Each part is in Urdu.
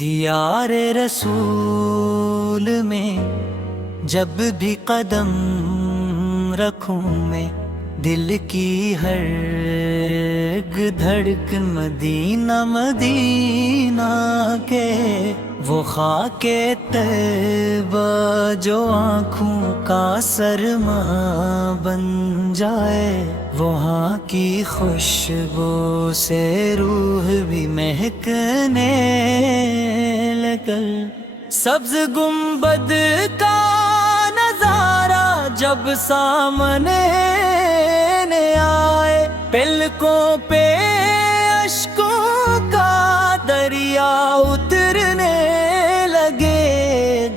دیار رسول میں جب بھی قدم رکھوں میں، دل کی ہر ایک دھڑکن مدینہ مدینہ کے، وہ خاک طیبہ جو آنکھوں کا سرما بن جائے، وہاں کی خوشبو سے روح بھی مہکنے لگل۔ سبز گنبد کا نظارہ جب سامنے آئے، پلکوں پہ اشکوں کا دریا اترنے لگے،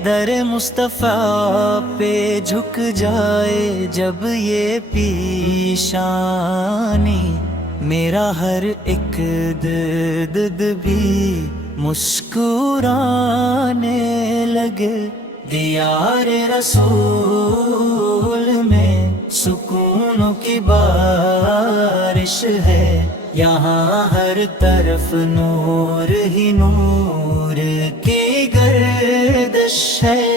در مصطفیٰ پہ جھک جائے جب یہ پیشانی، میرا ہر ایک درد بھی مسکرانے لگے۔ دیار رسول میں سکونوں کی بارش ہے، یہاں ہر طرف نور ہی نور کی گردش ہے۔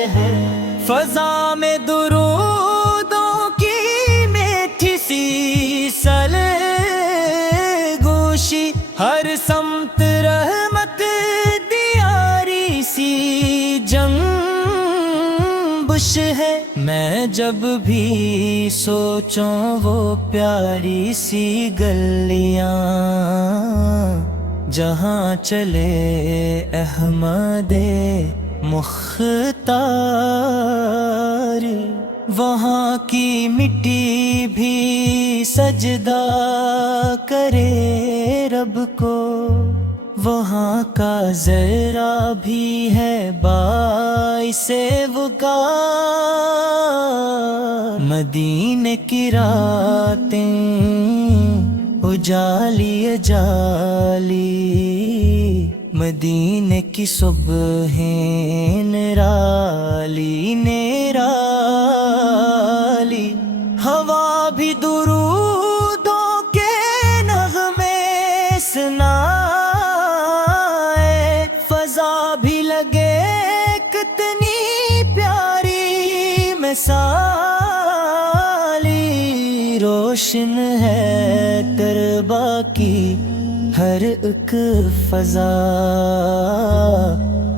فضا میں درودوں کی میٹھی سی سرگوشی، ہر سمت رحمت دیاری سی جنبش ہے۔ میں جب بھی سوچوں وہ پیاری سی گلیاں، جہاں چلے احمد مختار، وہاں کی مٹی بھی سجدہ کرے رب کو، وہاں کا ذرا بھی ہے باعث وقار۔ مدینے کی راتیں اجالی اجالی، مدینے کی صبحیں نرالی نرالی، ہوا بھی درودوں کے نغمے سنائے، فضا بھی لگے کتنی پیاری مثالی، روشن ہے تربا کی ہر ایک فضا،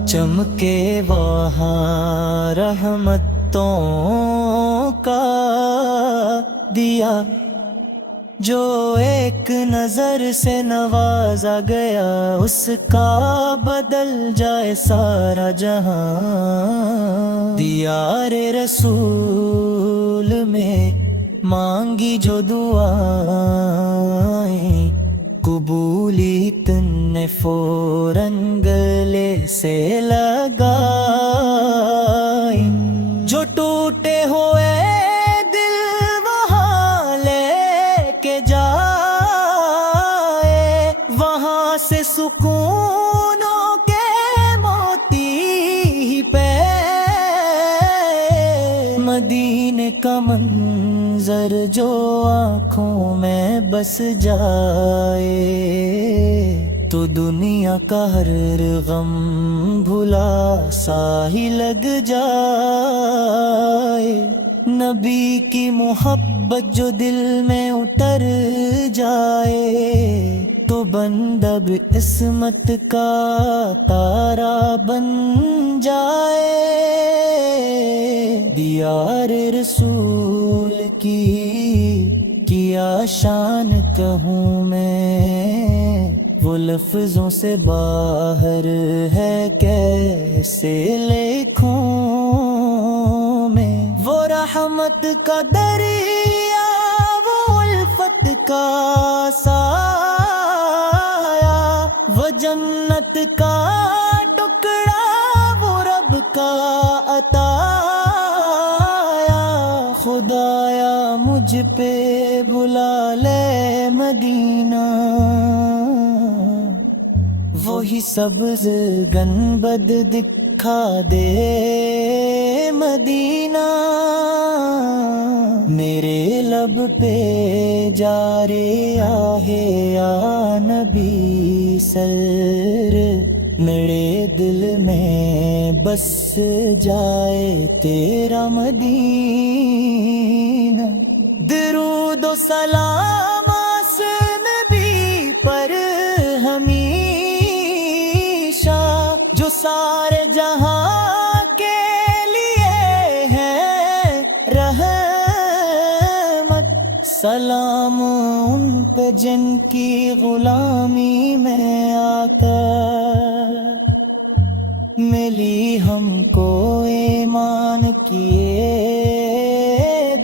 چمکے وہاں رحمتوں کا دیا، جو ایک نظر سے نوازا گیا اس کا بدل جائے سارا جہاں۔ دیار رسول میں مانگی جو دعائیں، قبولیت نے فوراً گلے سے لگائی، جو ٹوٹے ہوئے دل وہاں لے کے جائے، وہاں سے سکونوں کے موتی پہ، مدینے کا منظر جو آنکھوں میں بس جائے، تو دنیا کا ہر غم بھلا سا ہی لگ جائے۔ نبی کی محبت جو دل میں اتر جائے، تو بندہ بھی عصمت کا تارا بن جائے۔ دیار رسول کی کیا شان کہوں میں، وہ لفظوں سے باہر ہے کیسے لکھوں میں، وہ رحمت کا دریا، وہ الفت کا سایہ، وہ جنت کا ٹکڑا، وہ رب کا عطایا، خدایا مجھ پہ بلا لے مدینہ، وہی سبز گنبد دکھا دے مدینہ، میرے لب پہ جارے آہ یا نبی سر میرے دل میں بس جائے تیرا مدینہ، درود و سلام نبی پر ہمیشہ، جو سارے جہاں کے لیے ہے رحمت، سلام ان پہ جن کی غلامی میں آ کر ملی ہم کو ایمان کی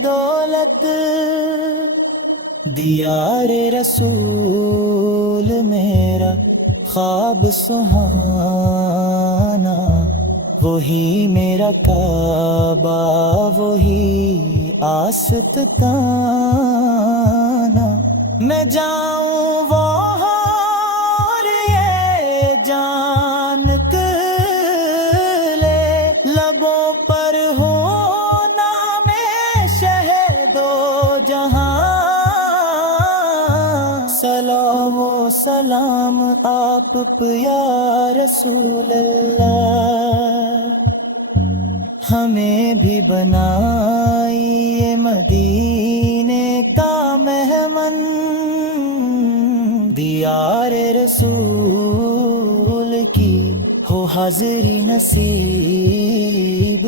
دولت، دیار رسول میرا خواب سہانا، وہی میرا کعبہ وہی آستانہ، میں جاؤں وہاں اور یہ جان لے لبوں پر ہو نام شہد و جہاں، سلام و سلام آپ پہ یا رسول اللہ، ہمیں بھی بنائیے مدینے کا مہمان، دیار رسول کی ہو حاضری نصیب،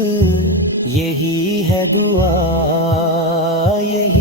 یہی ہے دعا یہی